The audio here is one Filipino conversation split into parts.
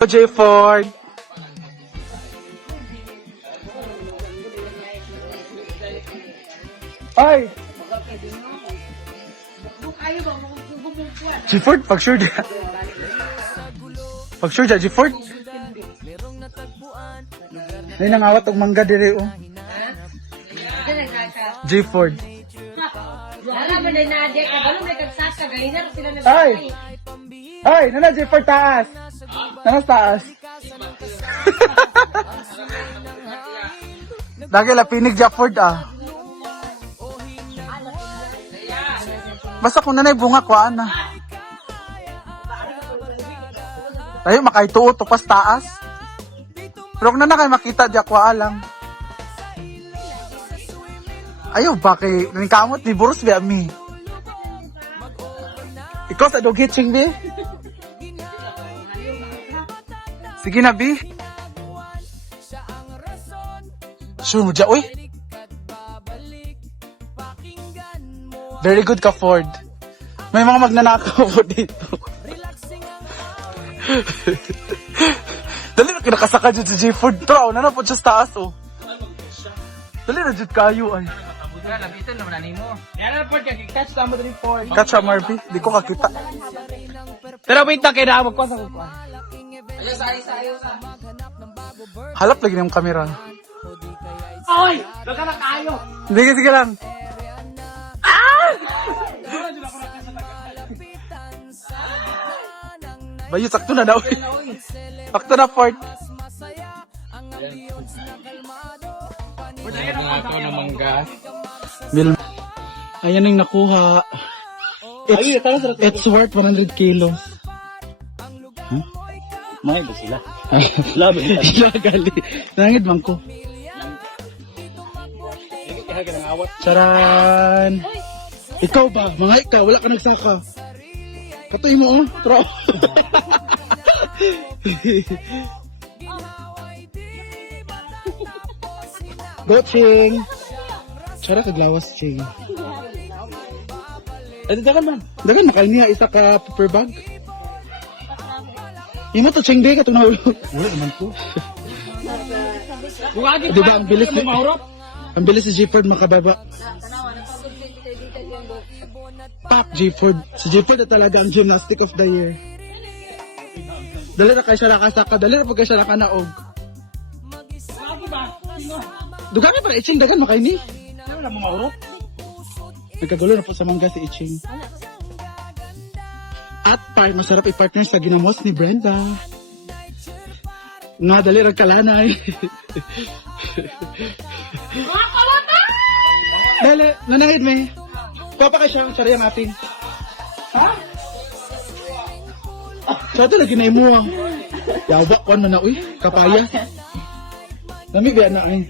J. Ford. Ay! J. Ford, pag-sure dyan. Pag-sure dyan, J. Ford. Ay, nangawat og mangga dire, oh. J. Ford. Ay! Ay, nana, J. Ford, taas. Nana, taas. Dagi lapinig Jafford ah. Basta kung nanay bunga ko ana. Tayo makaituot to pas taas. Pero kung nanay makita di ako alang. Ayaw ba kay nanikamot ni Boros bi ami. Ikaw sa dog hitching bi? Sige na bi. Sure mo dyan, uy. Very good ka, Ford. May mga magnanakaw po dito. Dali na kinakasaka dyan si J. Ford. Pero ako na po dyan sa taas, oh. Dali na dyan kayo, ay. Lapitan naman na mo. Yan na Ford, catch tamo din Ford. Catch up, Marby. Di ko kakita. Pero wait lang, kailangan ko sa kukuha. Halap lagi na yung camera. Oy! Daga na kayo! Sige lang. Bayo, sakto na daw. Sakto na, Ford. Ito na mangga. Ayan yung nakuha. It's worth 100 kilos. Huh? May ba sila? Labi. Gali. Nangid man ko. Charan! Ikaw ba? Mga ikaw, wala ka nagsaka. Patuloy mo, oh. Tro. Go, Ching! Chara, kaglawas, Ching. Ay, dagan man. Dagan, nakal niya isa ka paper bag. Imo to, Ching, di ka ito nahulog. Wala naman ko. Diba, ang bilis ni Ang bilis si J. Ford makababa. Pak, J. Ford. Si J. Ford na talaga ang gymnastic of the year. Dali na kay siya nakasaka. Dali na pag kay siya nakanaog. Duga ka para Iching. Dagan mo kayo ni. Ano na mga urot? Nagkagulo na po sa mangga si Iching. At masarap i-partner sa ginamos ni Brenda. Nga, dali rin kalanay. Dali, nanahid may. Papa ka siya, saraya natin. Ha? Sa ito lagi na imuang. Yawa, kung na uy, kapaya. Lamig yan na ay.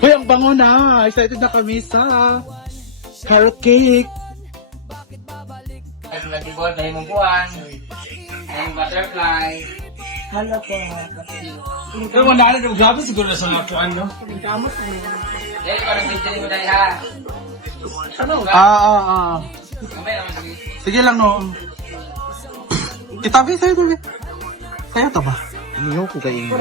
Uy, ang bango na. Excited na kami sa carrot cake. Ano lagi po, dahil mong buwan. Ang butterfly. Hala po. Pero wala na yung grabe siguro na sa mga kuwan, no? Dahil parang video mo dahil ha. Mamaya naman sige. Sige lang no. Kitabi sa'yo to. Kaya to ba? Ano ko kayo?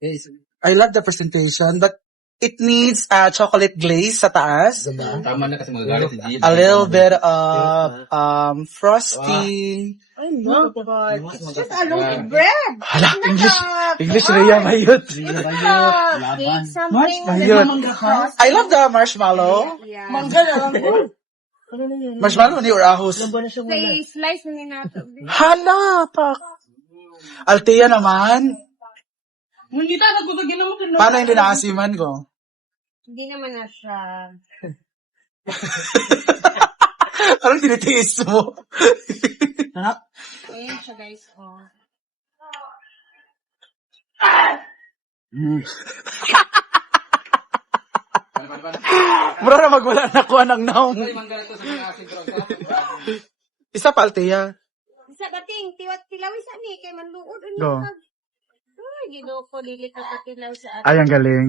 I love the presentation, but it needs chocolate glaze sa taas. Tama na kasi magagalit si Jill. A little bit of frosty. I love that. It's just a loaf of bread. Hala, English Rhea Mayot. Make something Mayot. with I love the marshmallow. Yeah. Mangga na lang po. Marshmallow ni or ahos? Say, slice na natin. Hala, pak. Altea naman. Hindi ta nagkutagin mo kung Paano hindi nakasiman ko? Hindi naman na siya. Anong tinitiis mo? Ayan siya, guys. Oh. Mura na magwala na kuha ng naong. Manggalit to sa mga asin bro. Isa pa, Altea. Sa bating, tilawis ani, kay manluod. Go. Ay, ginoo ko, dili ka patilaw sa atin. Ay, ang galing.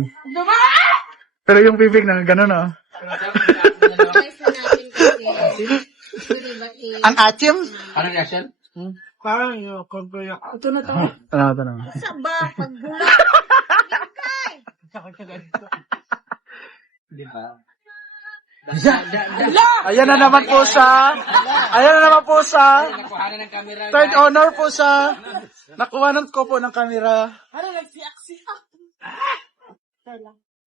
Pero yung bibig na gano'n, oh. Slice na natin kasi. Diba, Ang atim? Ano reaction? parang yung kompleyo. Ito na to. Ano, ano? sa ba, pagbulat. Di ba? Ayan na naman po siya. Ayan na naman po siya. Nakuha na ng camera. Third honor po siya. Nakuha ko po ng kamera.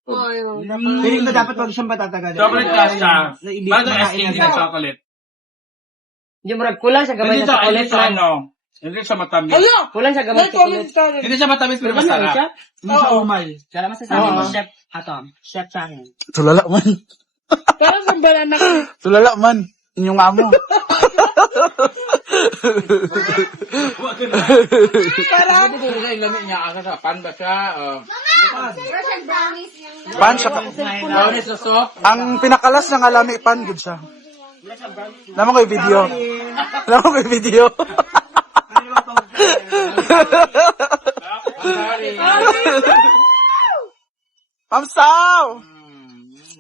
Piling mo dapat wag siyang patatagal. Chocolate pasta. Ibig Paano makain asking na sa chocolate? Hindi mo kulang sa gamay Hindi na siya, hindi chocolate siya man. ano. Hindi siya matamis. Kulang sa gamay na chocolate. Hindi siya matamis pero masarap. Hindi siya umay. Kaya masasabi mo, chef, chef sa akin. Tulala man. Parang sa banana ko. Tulala man. Inyong amo. Hindi ko yung lamig niya. Aka sa pan ba siya? Russian brownies yung Pan siya. Brownies na soft. Ang pinakalas ng alami, pan, good siya. Naman ko yung video. Naman ko yung video. Ma'am Sao!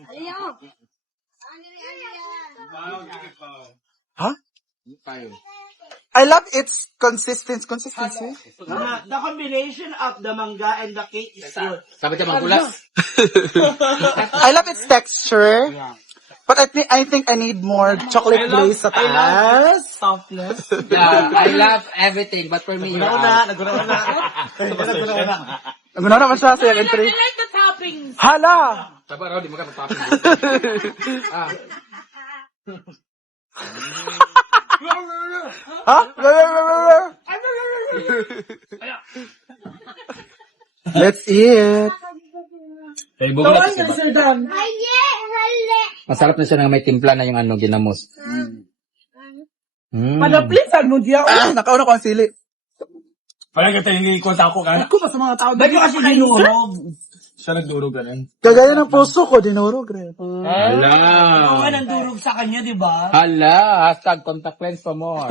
Ayaw. Ha? Tayo. I love its consistency. The combination of the manga and the cake is good. Sabi siya mangkulas. I love its texture. But I think I need more chocolate glaze sa taas. Softness. Yeah, I love everything, but for me, you're out. Naguna na. Naguna naman siya sa entry. I like the toppings. Hala! Sabi raw, di mo ka magpapin. Ah. Ha? Let's eat. Kay buko na kasi ba? Masarap na siya na may timpla na yung ano, ginamos. Palaplisan mo diya. Nakauna ko ang sili. Parang kita hindi ko sa ako ka. Ako pa sa mga tao. Dahil kasi dinurog. Siya nagdurog ganun. Kagaya ng puso ko, dinurog rin. Hala. Ako nga nandurog sa kanya, di ba? Hala. Hashtag contact lens for more.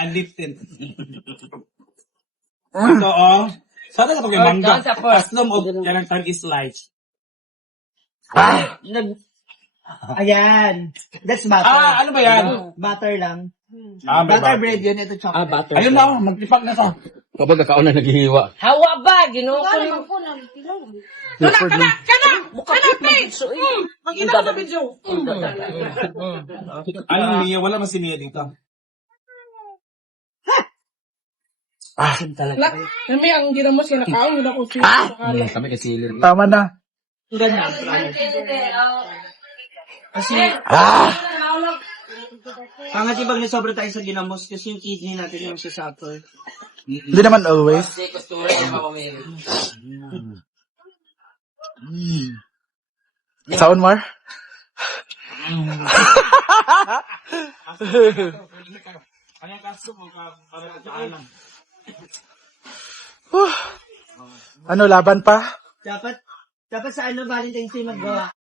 Unlifted. Ito oh. Sana ka pag mangga. As long of yan ang time is light. Ayan. That's butter. Ano ba yan? Butter lang. May Butter bread yun. Ito chocolate. Bato. Ayun na, magtipak na to. Kapag kakaon na naghihiwa. Hawa ba? Ginoo ko Ano yung... naman ko ng tilaw. Makita ko sa video. Ano Mia? Wala man si Mia dito. Nami, ang ginamos yung nakaon. Yun ako siya. Kami kasi Tama na. Ganda. Kasi, pangatibag na sobra tayo sa ginamos kasi yung kidney natin yung sasuffer. Hindi naman always. Kasi kustura yung mamamili. Sound more? Kanyang kaso mo ka para mataalam. Ano, laban pa? Dapat sa ano, Valentine's Day maggawa.